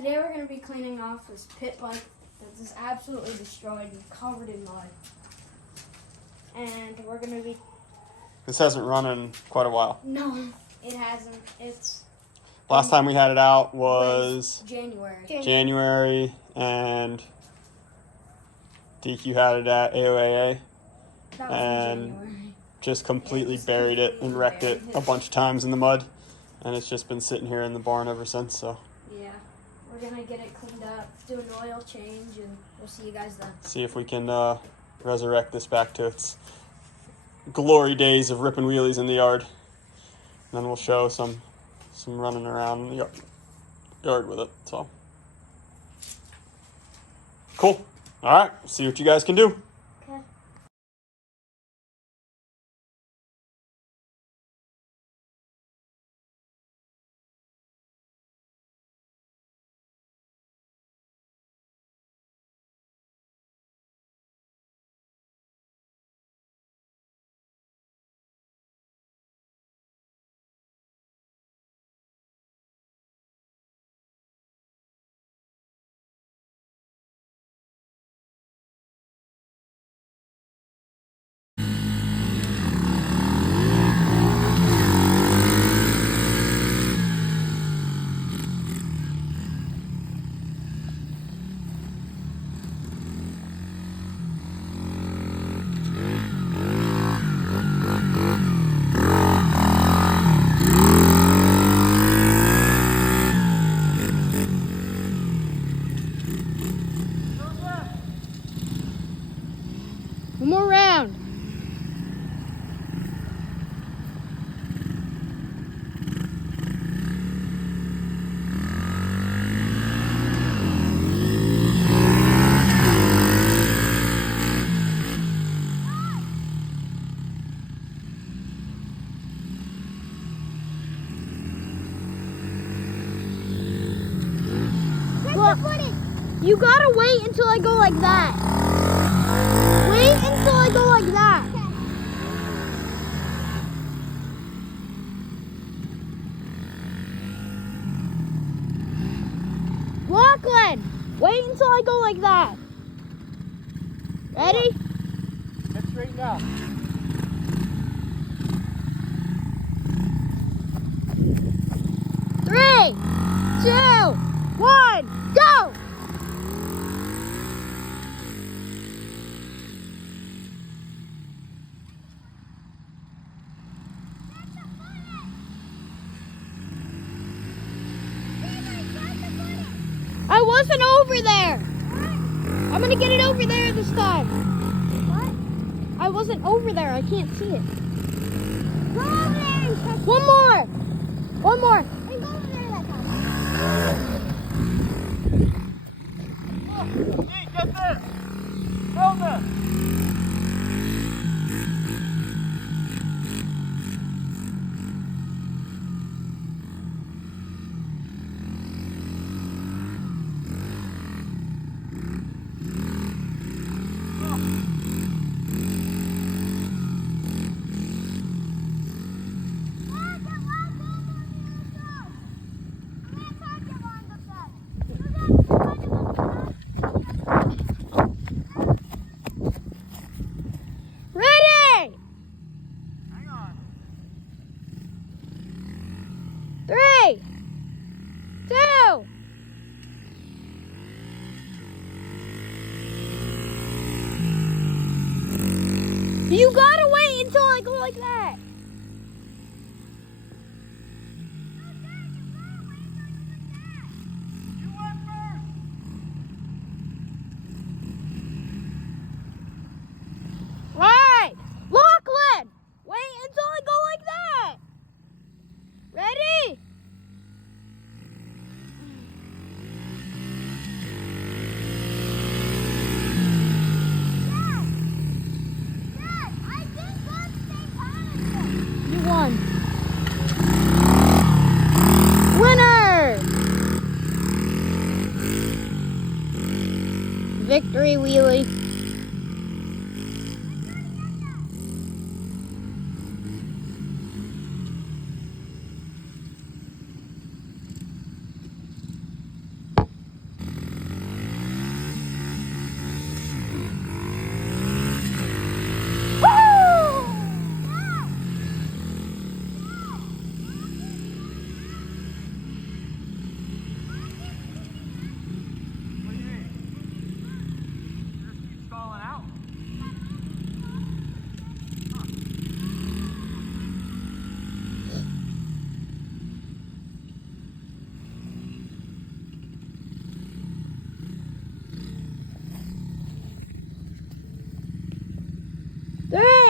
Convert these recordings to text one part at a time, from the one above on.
Today we're going to be cleaning off this pit bike that is absolutely destroyed and covered in mud. And we're going to be... This hasn't run in quite a while. No, it hasn't. It's... Last time we had it out was January. And DQ had it at AOAA. That was in January. Just completely buried it and wrecked it a bunch of times in the mud. And it's just been sitting here in the barn ever since, so. Yeah. We're going to get it cleaned up, do an oil change, and we'll see you guys then. See if we can resurrect this back to its glory days of ripping wheelies in the yard. And then we'll show some running around in the yard with it, so. Cool. All right, see what you guys can do. Okay. One more round. Look, you gotta wait until I go like that. Wait until I go like that. Lachlan, wait until I go like that. Ready? Get straight now. Three, two, one, go! I wasn't over there. I'm gonna get it over there this time. What? I wasn't over there. I can't see it. Go over there and catch it. One more. One more. And go over there that time. Hey, get there! Hold there! Ready? Hang on. 3, 2. You gotta wait until I go like that. You went first! Right. Lachlan, wait until I go like that. Ready? Dad, I did go at the same time. You won. Winner! Victory wheelie.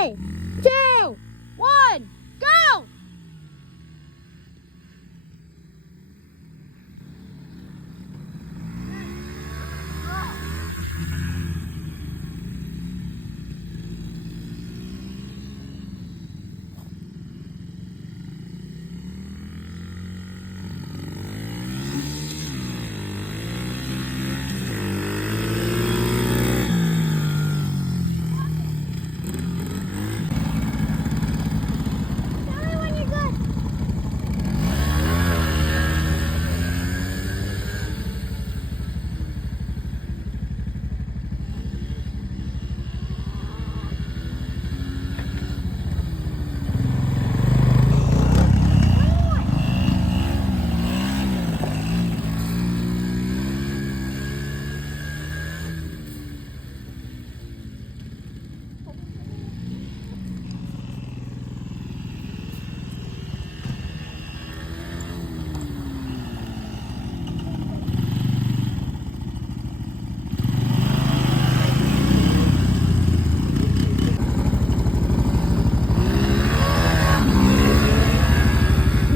3, 2, 1, go! Tell me when you're good.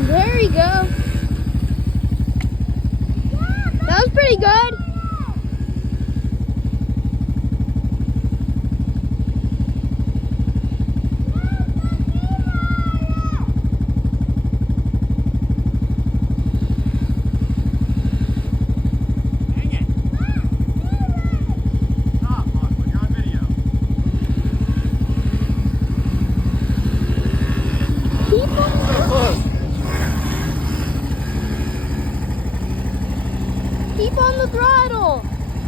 There you go. That was pretty good. Dang it. Stop, look, you're on video. Keep on, So close. keep on the throttle.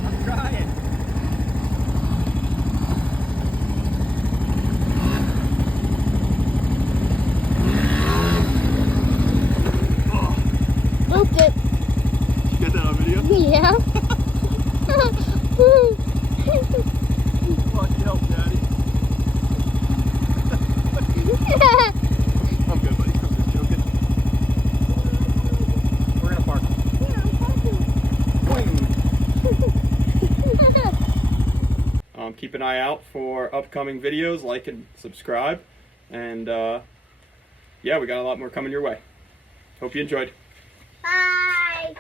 I'm trying. Looped it. You got that on video? Yeah. Lucky help, Daddy. I'm good, buddy. I'm just joking. We're gonna park. Boing. Keep an eye out for upcoming videos. Like and subscribe. And yeah, we got a lot more coming your way. Hope you enjoyed. Bye.